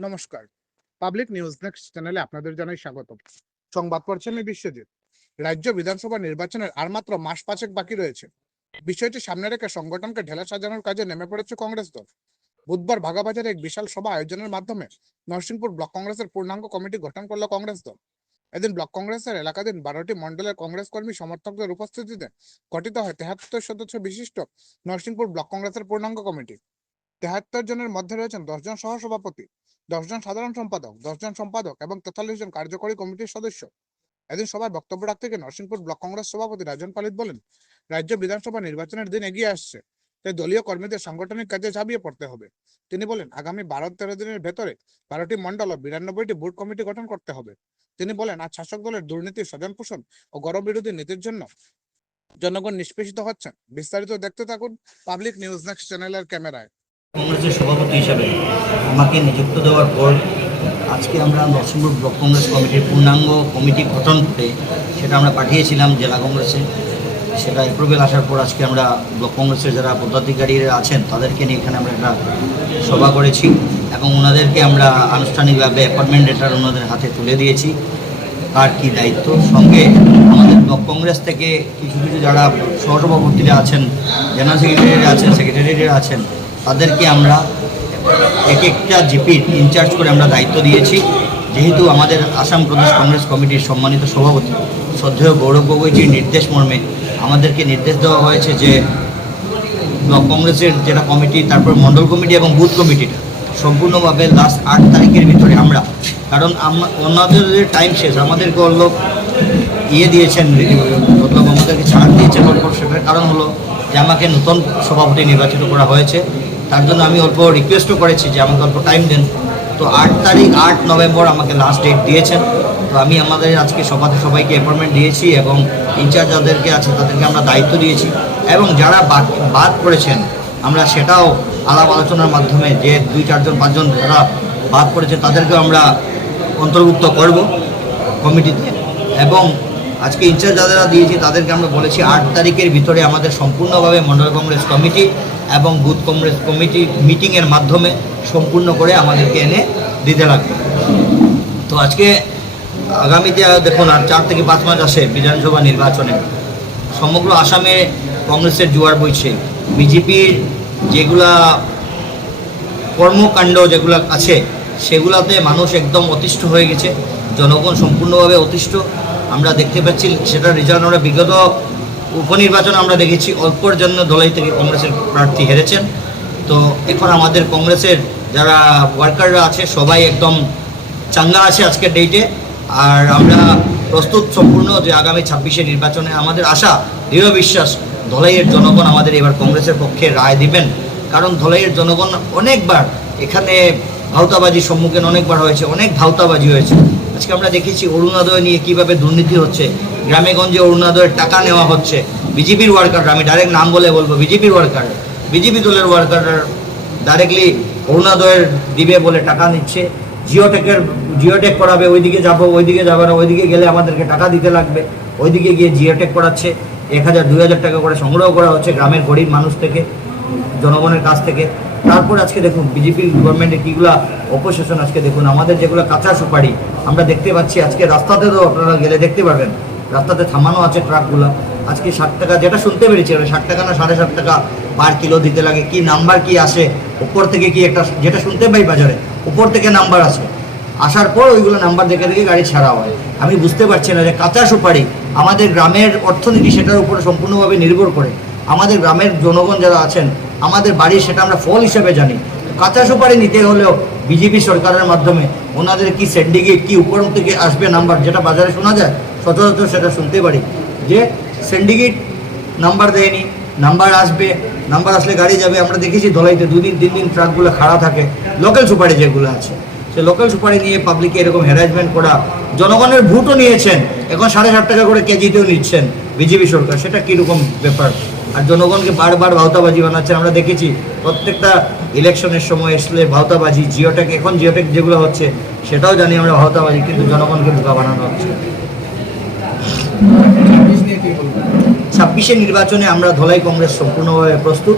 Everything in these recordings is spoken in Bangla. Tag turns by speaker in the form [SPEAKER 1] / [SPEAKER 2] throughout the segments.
[SPEAKER 1] নমস্কার। পাবলিক নিউজ নেক্সট চ্যানেলে আপনাদের জানাই স্বাগত সংবাদ পড়ছেন বিশ্বজিৎ। রাজ্য বিধানসভা নির্বাচনের আর মাত্র মাস পাঁচেক বাকি রয়েছে। বিষয়টি সামনে রেখে সংগঠনকে ঢেলা সাজানোর কাজে নেমে পড়েছে কংগ্রেস দল। বুধবার ভাগাবাজারে এক বিশাল সভা আয়োজনের মাধ্যমে নরসিংপুর ব্লক কংগ্রেসের পূর্ণাঙ্গ কমিটি গঠন করল কংগ্রেস দল। এদিন ব্লক কংগ্রেসের এলাকাধীন বারোটি মন্ডলের কংগ্রেস কর্মী সমর্থকদের উপস্থিতিতে গঠিত হয় তেহাত্তর সদস্য বিশিষ্ট নরসিংপুর ব্লক কংগ্রেসের পূর্ণাঙ্গ কমিটি। তেহাত্তর জনের মধ্যে রয়েছেন দশজন সহসভাপতি। দশজন সাধারণ সম্পাদক, দশজন সম্পাদক এবং তেতাল্লিশ জন কার্যকরী কমিটির সদস্য। এদিন সভায় বক্তব্য রাখতে গিয়ে নরসিংপুর ব্লক কংগ্রেস সভাপতি রাজন পালিত বলেন, রাজ্য বিধানসভা নির্বাচনের দিন এগিয়ে আসছে, তাই দলীয় কর্মীদের সাংগঠনিক কাজে ঝাঁপিয়ে পড়তে হবে। তিনি বলেন, আগামী বারো তেরো দিনের ভেতরে বারোটি মন্ডল ও বিরানব্বইটি বুথ কমিটি গঠন করতে হবে। তিনি বলেন, আজ শাসক দলের দুর্নীতি স্বজন পোষণ ও গরব বিরোধী নীতির জন্য জনগণ নিষ্পেষিত হচ্ছেন। বিস্তারিত দেখতে থাকুন পাবলিক নিউজ নেক্সট চ্যানেলের ক্যামেরায়।
[SPEAKER 2] কংগ্রেসের সভাপতি হিসাবে আমাকে নিযুক্ত দেওয়ার পর আজকে আমরা নরসিংপুর ব্লক কংগ্রেস কমিটির পূর্ণাঙ্গ কমিটি গঠন করে সেটা আমরা পাঠিয়েছিলাম জেলা কংগ্রেসে। সেটা অ্যাপ্রুভেল আসার পর আজকে আমরা ব্লক কংগ্রেসের যারা পদাধিকারীরা আছেন, তাদেরকে নিয়ে এখানে আমরা একটা সভা করেছি এবং ওনাদেরকে আমরা আনুষ্ঠানিকভাবে অ্যাপয়েন্টমেন্ট লেটার ওনাদের হাতে তুলে দিয়েছি। কার কী দায়িত্ব? সঙ্গে আমাদের ব্লক কংগ্রেস থেকে কিছু কিছু যারা সহসভাপতিরা আছেন, জেনারেল সেক্রেটারিরা আছেন সেক্রেটারিরা আছেন তাদেরকে আমরা এক একটা জিপির ইনচার্জ করে আমরা দায়িত্ব দিয়েছি। যেহেতু আমাদের আসাম প্রদেশ কংগ্রেস কমিটির সম্মানিত সভাপতি শ্রদ্ধেয় গৌরব গগৈজির নির্দেশ মর্মে আমাদেরকে নির্দেশ দেওয়া হয়েছে যে, ব্লক কংগ্রেসের যেটা কমিটি, তারপর মণ্ডল কমিটি এবং বুথ কমিটিটা সম্পূর্ণভাবে লাস্ট আট তারিখের ভিতরে আমরা, কারণ ওনাদের টাইম শেষ, আমাদেরকে অল্প ইয়ে দিয়েছেন, মতলব আমাদেরকে ছাড় দিয়েছেন সেটার কারণ হলো যে আমাকে নতুন সভাপতি নির্বাচিত করা হয়েছে। তার জন্য আমি অল্প রিকোয়েস্টও করেছি যে আমাকে অল্প টাইম দেন। তো আট তারিখ, আট নভেম্বর আমাকে লাস্ট ডেট দিয়েছেন। তো আমি আমাদের আজকে সভাতে সবাইকে অ্যাপয়েন্টমেন্ট দিয়েছি এবং ইনচার্জ যাদেরকে আছে তাদেরকে আমরা দায়িত্ব দিয়েছি। এবং যারা বাদ- বাদ পড়েছেন, আমরা সেটাও আলাপ আলোচনার মাধ্যমে যে দুই, চারজন, পাঁচজন যারা বাদ পড়েছে তাদেরকেও আমরা অন্তর্ভুক্ত করব কমিটিতে। এবং আজকে ইনচার্জ যারা দিয়েছি, তাদেরকে আমরা বলেছি আট তারিখের ভিতরে আমাদের সম্পূর্ণভাবে মন্ডল কংগ্রেস কমিটি এবং বুথ কংগ্রেস কমিটি মিটিংয়ের মাধ্যমে সম্পূর্ণ করে আমাদেরকে এনে দিতে লাগবে। তো আজকে আগামীতে দেখুন, আর চার থেকে পাঁচ মাস আসে বিধানসভা নির্বাচনে। সমগ্র আসামে কংগ্রেসের জোয়ার বইছে। বিজেপির যেগুলা কর্মকাণ্ড যেগুলো আছে, সেগুলাতে মানুষ একদম অতিষ্ঠ হয়ে গেছে। জনগণ সম্পূর্ণভাবে অতিষ্ঠ। আমরা দেখতে পাচ্ছি সেটা রেজাল্ট আমরা বিগত উপনির্বাচনে আমরা দেখেছি অল্পর জন্য দলাই থেকে কংগ্রেসের প্রার্থী হেরেছেন। তো এখন আমাদের কংগ্রেসের যারা ওয়ার্কাররা আছে, সবাই একদম চাঙ্গা আছে আজকের ডেটে আর আমরা প্রস্তুত সম্পূর্ণ যে আগামী ছাব্বিশে নির্বাচনে আমাদের আশা, দৃঢ় বিশ্বাস ধলাইয়ের জনগণ আমাদের এবার কংগ্রেসের পক্ষে রায় দিবেন। কারণ ধলাইয়ের জনগণ অনেকবার এখানে ভাওতাবাজির সম্মুখীন অনেকবার হয়েছে, অনেক ভাওতাবাজি হয়েছে। আজকে আমরা দেখেছি অরুণোদয় নিয়ে কীভাবে দুর্নীতি হচ্ছে। গ্রামে গঞ্জে অরুণোদয়ের টাকা নেওয়া হচ্ছে। বিজেপির ওয়ার্কার, আমি ডাইরেক্ট নাম বলে বলব, বিজেপির ওয়ার্কার। বিজেপি দলের ওয়ার্কার ডাইরেক্টলি অরুণোদয়ের দিবে বলে টাকা নিচ্ছে। জিওটেকের, জিওটেক করাবে ওইদিকে যাব, ওইদিকে যাবে না, ওইদিকে গেলে আমাদেরকে টাকা দিতে লাগবে। ওইদিকে গিয়ে জিওটেক করাচ্ছে এক হাজার, দুই হাজার টাকা করে সংগ্রহ করা হচ্ছে গ্রামের গরিব মানুষ থেকে। জনগণের কাছ থেকে। তারপর আজকে দেখুন বিজেপি গভর্নমেন্টের কীগুলা অপশাসন আজকে দেখুন, আমাদের যেগুলো কাঁচা সুপারি, আমরা দেখতে পাচ্ছি আজকে রাস্তাতে তো আপনারা গেলে দেখতে পারবেন রাস্তাতে থামানো আছে ট্রাকগুলো আজকে ষাট টাকা, যেটা শুনতে পেরেছি ষাট টাকা না সাড়ে ষাট টাকা পার কিলো দিতে লাগে, কি নাম্বার কি আসে, উপর থেকে কি একটা, যেটা শুনতে পাই বাজারে, উপর থেকে নাম্বার আসে। আসার পর ওইগুলো নাম্বার দেখে দেখে গাড়ি ছাড়া হয়। আমি বুঝতে পারছি না যে কাঁচা সুপারি আমাদের গ্রামের অর্থনীতি সেটার উপরে সম্পূর্ণভাবে নির্ভর করে। আমাদের গ্রামের জনগণ যারা আছেন, আমাদের বাড়ি সেটা আমরা ফল হিসেবে জানি। কাঁচা সুপারি নিতে হলেও বিজেপি সরকারের মাধ্যমে ওনাদের কি সিন্ডিকেট কি উপর থেকে আসবে নাম্বার যেটা বাজারে শোনা যায়, সচরাচর সেটা শুনতে পারি। যে সিন্ডিকেট নাম্বার দেয়নি নাম্বার আসবে নাম্বার আসলে গাড়ি যাবে, আমরা দেখেছি ধলাইতে দুদিন তিন দিন ট্রাকগুলো খাড়া থাকে লোকাল সুপারি যেগুলো আছে। সে লোকাল সুপারি নিয়ে পাবলিকে এরকম হ্যারাসমেন্ট করা, জনগণের ভোটও নিয়েছেন, এখন সাড়ে সাত টাকা করে কেজিতেও নিচ্ছেন বিজেপি সরকার, সেটা কীরকম ব্যাপার? আর জনগণকে বারবার ভাওতাবাজি বানাচ্ছেন আমরা দেখেছি প্রত্যেকটা ইলেকশনের সময় আসলে ভাওতাবাজি জিওটেক এখন জিওটেক যেগুলো হচ্ছে সেটাও জানি আমরা ভাওতাবাজি কিন্তু জনগণকে বোকা বানানো হচ্ছে। ছাব্বিশে নির্বাচনে আমরা ধলাই কংগ্রেস সম্পূর্ণভাবে প্রস্তুত।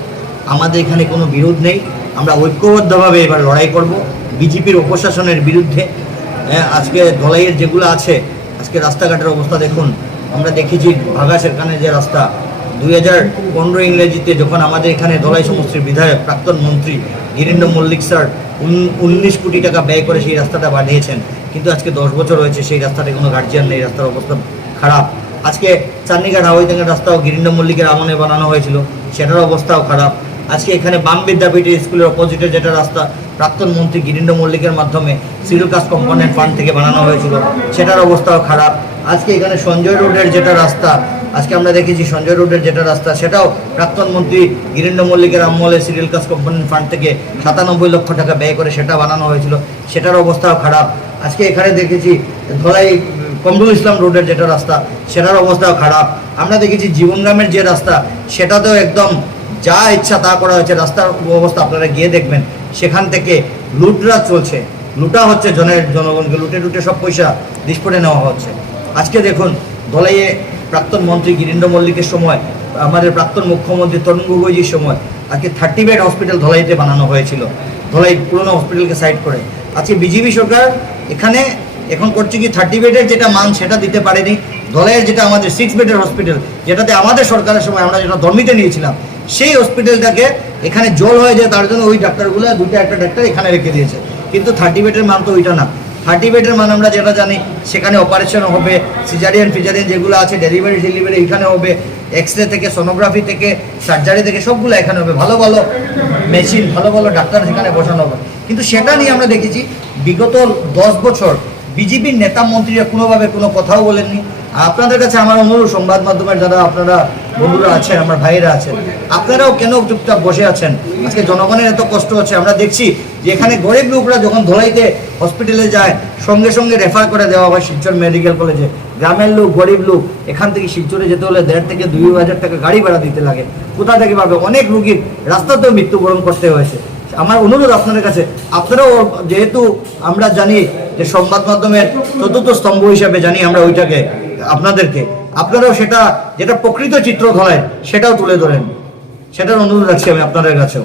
[SPEAKER 2] আমাদের এখানে কোনো বিরোধ নেই। আমরা ঐক্যবদ্ধভাবে এবার লড়াই করব। বিজেপির অপশাসনের বিরুদ্ধে হ্যাঁ, আজকে ধলাইয়ের যেগুলো আছে আজকে রাস্তাঘাটের অবস্থা দেখুন। আমরা দেখেছি ভাগা সেখানে যে রাস্তা দুই হাজার পনেরো ইংরেজিতে যখন আমাদের এখানে ধলাই সমষ্টির বিধায়ক, প্রাক্তন মন্ত্রী গিরীন্দ্র মল্লিক স্যার উনিশ কোটি টাকা ব্যয় করে সেই রাস্তাটা বানিয়েছেন। কিন্তু আজকে দশ বছর হয়েছে, সেই রাস্তাটা কোনো গার্জিয়ান নেই, রাস্তার অবস্থা খারাপ। আজকে চান্নিঘাট হাওয়াইতেঙ্গের রাস্তাও গিরীন্দ্র মল্লিকের আমনে বানানো হয়েছিল, সেটার অবস্থাও খারাপ। আজকে এখানে বাম বিদ্যাপীঠের স্কুলের অপোজিটে যেটা রাস্তা, প্রাক্তন মন্ত্রী গিরীন্দ্র মল্লিকের মাধ্যমে সিভিল কাজ কম্পোনেন্ট ফান্ড থেকে বানানো হয়েছিল, সেটার অবস্থাও খারাপ। আজকে এখানে সঞ্জয় রোডের যেটা রাস্তা আজকে আমরা দেখেছি সঞ্জয় রোডের যেটা রাস্তা, সেটাও প্রাক্তন মন্ত্রী গিরীন্দ্র মল্লিকের আমলে সিরিয়াল কাজ কম্পোনেন্ট ফান্ড থেকে সাতানব্বই লক্ষ টাকা ব্যয় করে সেটা বানানো হয়েছিল। সেটার অবস্থাও খারাপ। আজকে এখানে দেখেছি ধলাই, কমরুল ইসলাম রোডের যেটা রাস্তা, সেটার অবস্থাও খারাপ। আমরা দেখেছি জীবনগ্রামের যে রাস্তা, সেটাতেও একদম যা ইচ্ছা তা করা হয়েছে। রাস্তার অবস্থা আপনারা গিয়ে দেখবেন। সেখান থেকে লুটরা চলছে। লুটা হচ্ছে জনের জনগণকে, লুটে লুটে সব পয়সা ডিসপোটে নেওয়া হচ্ছে। আজকে দেখুন দলাইয়ে প্রাক্তন মন্ত্রী গিরীন্দ্র মল্লিকের সময়, আমাদের প্রাক্তন মুখ্যমন্ত্রী তরুণ গগৈজির সময়, আজকে থার্টি বেড হসপিটাল ধলাইতে বানানো হয়েছিল। ধলাই পুরনো হসপিটালকে সাইড করে। আজকে বিজেপি সরকার এখানে এখন করছে কি, থার্টি বেডের যেটা মান সেটা দিতে পারেনি। ধলাইয়ের যেটা আমাদের সিক্স বেডের হসপিটাল, যেটাতে আমাদের সরকারের সময় আমরা যেটা ধর্মিতে নিয়েছিলাম, সেই হসপিটালটাকে এখানে জল হয়ে যায়, তার জন্য ওই ডাক্তারগুলো দুটো একটা ডাক্তার এখানে রেখে দিয়েছে। কিন্তু থার্টি বেডের মান তো ওইটা না। থার্টি বেডের মান আমরা যেটা জানি, সেখানে অপারেশন হবে সিজারিয়ান ফিজারিয়ান যেগুলো আছে ডেলিভারি ডেলিভারি এখানে হবে এক্স রে থেকে সোনোগ্রাফি থেকে সার্জারি থেকে, সবগুলো এখানে হবে। ভালো ভালো মেশিন ভালো ভালো ডাক্তার সেখানে বসানো হবে। কিন্তু সেটা নিয়ে আমরা দেখেছি, বিগত দশ বছর বিজেপির নেতা মন্ত্রীরা কোনোভাবে কোনো কথাও বলেননি। আপনাদের কাছে আমার অনুরোধ, সংবাদ মাধ্যমের যারা আপনারা বন্ধুরা আছেন, আমার ভাইয়েরা আছেন, আপনারাও কেন চুপচাপ বসে আছেন? আজকে জনগণের এত কষ্ট হচ্ছে। আমরা দেখছি যে এখানে গরিব লোকরা যখন ধোলাইতে হসপিটালে যায়, সঙ্গে সঙ্গে রেফার করে দেওয়া হয় শিলচর মেডিকেল কলেজে গ্রামের লোক, গরিব লোক, এখান থেকে শিলচরে যেতে হলে দেড় থেকে দুই হাজার টাকা গাড়ি ভাড়া দিতে লাগে। কোথা থেকে পাবে? অনেক রুগীর রাস্তাতেও মৃত্যুবরণ করতে হয়েছে। আমার অনুরোধ আপনাদের কাছে, আপনারাও যেহেতু আমরা জানি যে সংবাদ মাধ্যমের চতুর্থ স্তম্ভ হিসাবে জানি আমরা ওইটাকে, আপনাদেরকে, আপনারাও সেটা, যেটা প্রকৃত চিত্র ধরেন সেটাও তুলে ধরেন। সেটার অনুরোধ রাখছি আমি আপনাদের কাছেও।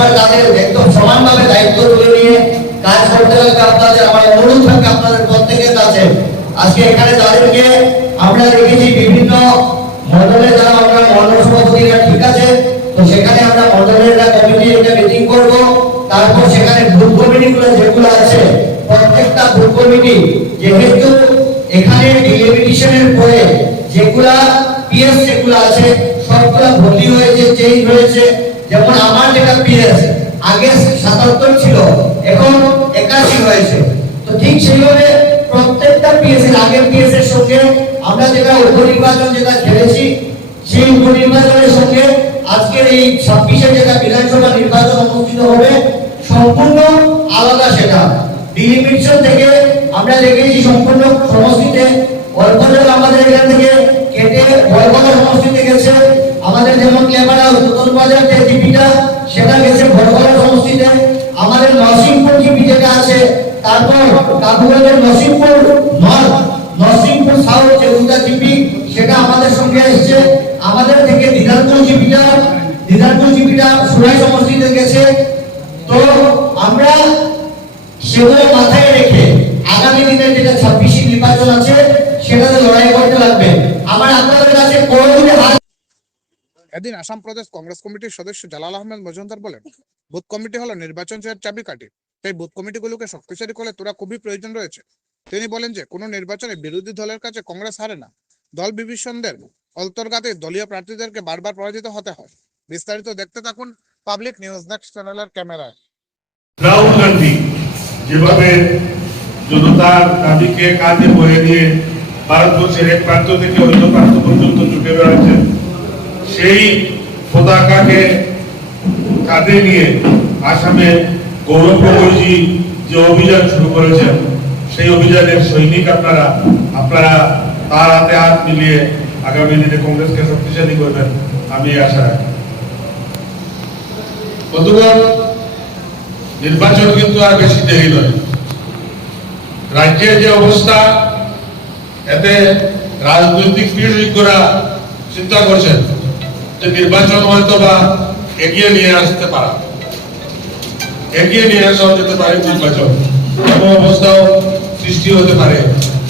[SPEAKER 3] সবাই তাদের একদম সমানভাবে দায়িত্ব তুলে নিয়ে কাজ করতে হবে আপনাদের আমার অনুরোধ থাকবে আপনাদের প্রত্যেকের কাছে। আজকে এখানে তাদেরকে আমরা দেখেছি বিভিন্ন মন্ডলে যারা আমরা মন্ডল সভাপতিরা ঠিক আছে, তো সেখানে আমরা মন্ডলের কমিটি একটা মিটিং করব। তারপর সেখানে বুথ কমিটিগুলো যেগুলো আছে, প্রত্যেকটা বুথ কমিটি যেহেতু এখানে ডিলিমিটেশনের পরে যেগুলা পিএস যেগুলো আছে, সবগুলা বদলি হয়েছে চেঞ্জ হয়েছে যেমন আমার যেটা পিএস আগে সাতাত্তর ছিল, এখন একাশি হয়েছে। তো ঠিক সেইভাবে প্রত্যেকটা পিএস এর আগের পিএস এর সঙ্গে আমরা যেটা উপনির্বাচন যেটা খেলেছি, সেই উপনির্বাচনের সঙ্গে আজকের এই ছাব্বিশে যেটা বিধানসভা নির্বাচন অনুষ্ঠিত হবে, সম্পূর্ণ আলাদা সেটা। ডিলিমিটেশন থেকে আমরা দেখেছি সম্পূর্ণ সমষ্টিতে অল্প আমাদের এখান থেকে কেটে বড়গড়া সমষ্টিতে গেছে। আমাদের যেমন ক্যামেরা, উত্তর বাজার যে জিপিটা, সেটা গেছে বড়গড়া সমষ্টিতে। আমাদের নরসিংপুর জিপি যেটা আছে, তারপর কাকুগঞ্জের নরসিংপুর নর্থ নরসিংপুর সাউথ যে দুটা জিপি, সেটা আমাদের সঙ্গে এসেছে। আমাদের থেকে দিনাজপুর জিপিটা দিনাজপুর জিপিটা সুরাই সমষ্টিতে গেছে। তো আমরা সেগুলো মাথায় রেখে আগামী দিনে যেটা ছাব্বিশে নির্বাচন আছে, সেটাতে লড়াই করতে লাগবে। আমার আপনাদের কাছে কোনোদিনে হাত
[SPEAKER 1] এদিন আসাম প্রদেশ কংগ্রেস কমিটির সদস্য জালাল আহমেদ মজুমদার বলেন, বুথ কমিটি হলো নির্বাচন জয়ের চাবিকাঠি। তাই বুথ কমিটিগুলোকে শক্তিশালী করলে তোরা খুবই প্রয়োজন রয়েছে। তিনি বলেন যে, কোনো নির্বাচনে বিরোধী দলের কাছে কংগ্রেস হারে না। দল বিভীষণদের অন্তর্গাতে দলীয় প্রার্থীদেরকে বারবার পরাজিত হতে হয়। বিস্তারিত দেখতে থাকুন পাবলিক নিউজ নেক্সট চ্যানেলের ক্যামেরায়।
[SPEAKER 4] রাহুল গান্ধী যেভাবে জনতার দাবিকে কাঁধে বয়ে নিয়ে ভারতবর্ষের এক প্রান্ত থেকে অন্য প্রান্ত পর্যন্ত ছুটে বেড়াচ্ছেন সেই পতাকাকে কাঁধে নিয়ে আসামে গৌরব গগৈজি যে অভিযান শুরু করেছেন, সেই অভিযানের সৈনিক আপনারা আপনারা তার হাতে হাত মিলিয়ে আগামী দিনে কংগ্রেসকে শক্তিশালী করবেন, আমি আশা রাখি। বন্ধুগণ, নির্বাচন কিন্তু আর বেশি দেরি নয়। রাজ্যের যে অবস্থা, এতে রাজনৈতিক বিশেষজ্ঞরা চিন্তা করছেন। যে নির্বাচন হয়তো বা এগিয়ে নিয়ে আসতে পারা। এগিয়ে নিয়ে আসাও যেতে পারে নির্বাচন। এমন অবস্থাও সৃষ্টি হতে পারে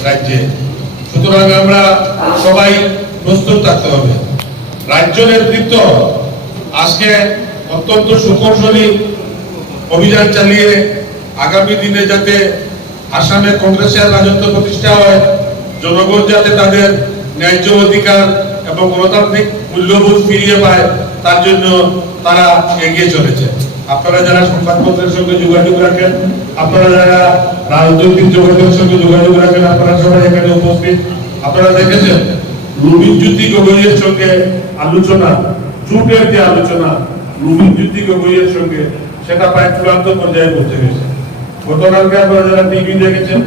[SPEAKER 4] রাজ্যে। সুতরাং আমরা সবাই প্রস্তুত থাকতে হবে। রাজ্য নেতৃত্ব আজকে অত্যন্ত সুকৌশলী অভিযান চালিয়ে আগামী দিনে যাতে আসামে কংগ্রেসের রাজত্ব প্রতিষ্ঠা হয়, জনগণ যাতে তাদের ন্যায্য অধিকার এবং গণতান্ত্রিক মূল্যবোধ ফিরিয়ে পায়, তার জন্য তারা এগিয়ে চলেছে। আপনারা যারা সংবাদপত্রের সঙ্গে যোগাযোগ রাখেন, আপনারা যারা রাজনৈতিক যোগাযোগের সঙ্গে যোগাযোগ রাখেন, আপনারা সবাই এখানে উপস্থিত। আপনারা দেখেছেন রুবিন জ্যোতি গগৈয়ের সঙ্গে আলোচনা জুটের যে আলোচনা রুবিন জ্যোতি গগৈয়ের সঙ্গে, সেটা প্রায় চূড়ান্ত পর্যায়ে পৌঁছে গেছে। গতকালকে আপনারা যারা টিভি দেখেছেন,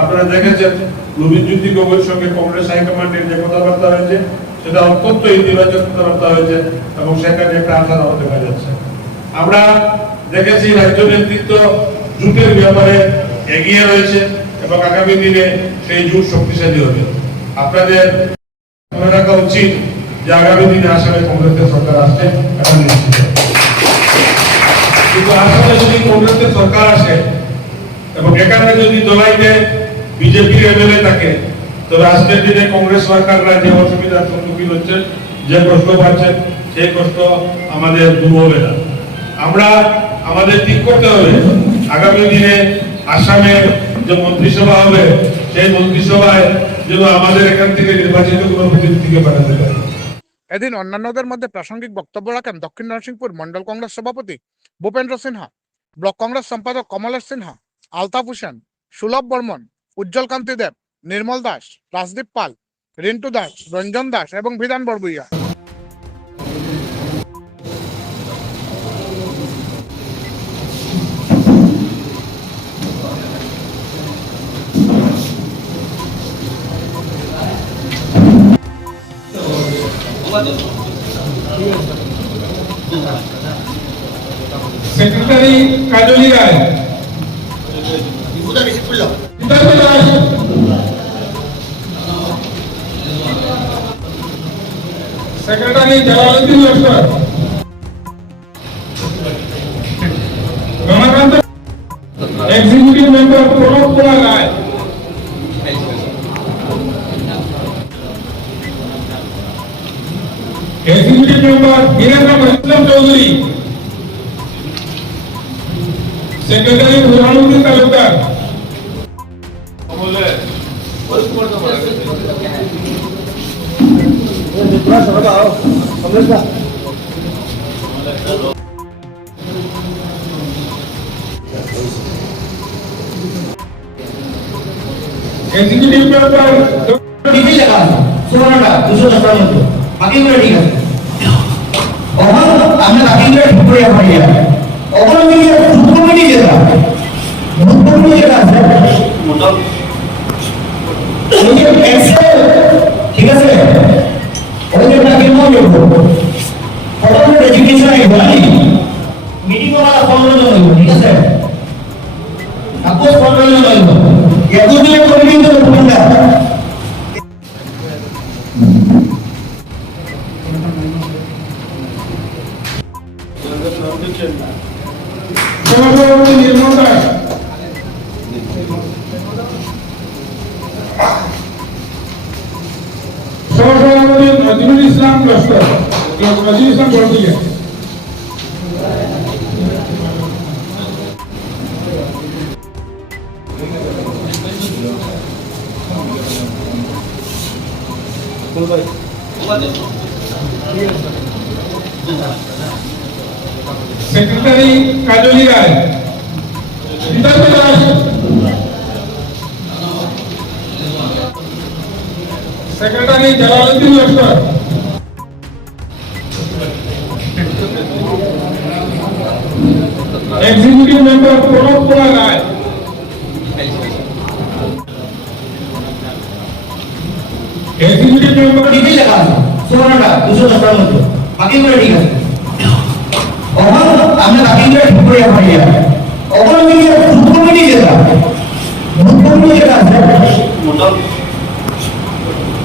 [SPEAKER 4] আপনারা দেখেছেন রুবিন জ্যোতি গগৈর সঙ্গে কংগ্রেস হাইকমান্ডের যে কথাবার্তা হয়েছে সেটা অত্যন্ত ইতিবাচক কথাবার্তা হয়েছে এবং সেখানে একটা আশার আলো দেখা যাচ্ছে। আমরা দেখেছি রাজ্য নেতৃত্ব জুটের ব্যাপারে এগিয়ে রয়েছে এবং আগামী দিনে সেই জুট শক্তিশালী হবে। আপনাদের মনে রাখা উচিত যে আগামী দিনে আসামে কংগ্রেসের সরকার আসছে এখন নিশ্চিত কিন্তু আসামে যদি কংগ্রেসের সরকার আসে এবং এখানে যদি দলাইতে বিজেপির এমএলএ থাকে তবে আজকের দিনে কংগ্রেস সরকাররা যে অসুবিধার সম্মুখীন হচ্ছে, যে কষ্ট পাচ্ছেন, সেই কষ্ট আমাদের দূর হবে না। আমরা আমাদের ঠিক করতে হবে। আগামী দিনে আসামে যে মন্ত্রিসভা হবে, সেই মন্ত্রিসভায় যেন আমাদের এখান থেকে নির্বাচিত কোনো প্রতিনিধিকে পাঠাতে পারে।
[SPEAKER 1] এদিন অন্যান্যদের মধ্যে প্রাসঙ্গিক বক্তব্য রাখেন দক্ষিণ নরসিংপুর মন্ডল কংগ্রেস সভাপতি ভূপেন্দ্র সিনহা, ব্লক কংগ্রেস সম্পাদক কমলেশ সিনহা, আলতাফ হোসেন, সুলভ বর্মন উজ্জ্বল কান্তি দেব নির্মল দাস রাজদীপ পাল রিন্টু দাস রঞ্জন দাস এবং Bidhan Barbhuiya.
[SPEAKER 5] Secretary Kajli Roy. Secretary Jalaluddin Laskar Ramakanta executive member Pranab Kumar Roy. Executive member Birendra Islam Chowdhury. Secretary Burhanuddin Talukdar. Executive member
[SPEAKER 3] degree লেখা আছে ষোলোটা দুশো দশটার মধ্যে বাকিগুলো ঠিক আছে তখন আমরা বাকিগুলো ঠিক করে পারি তখন আমি বুথ কমিটি যেটা বুথ কমিটি যেটা আছে ওই তাকে মনে করব প্রথমে রেজিগনেশন আইব নাকি মিটিং করা পনেরো জন হইব ঠিক আছে সাপোজ পনেরো জন হইব একুশ দিনের কমিটি কিন্তু
[SPEAKER 5] Nazrul Islam Laskar Nazrul Islam Baradia secretary Kajli Roy. Secretary Jalaluddin Laskar executive member Pranab Kumar Roy. Executive member
[SPEAKER 2] detail লেখা আছে। সুবর্ণটা দুশো দশটার মধ্যে। বাকিগুলো ঠিক আছে। অহন, আমরা বাকিগুলো ঠিক করে পারি অহন আমি ফুড কমিটি যেটা ফুড কমিটি যেটা আছে।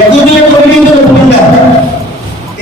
[SPEAKER 2] হইব এগুলো করে কিন্তু কোনটা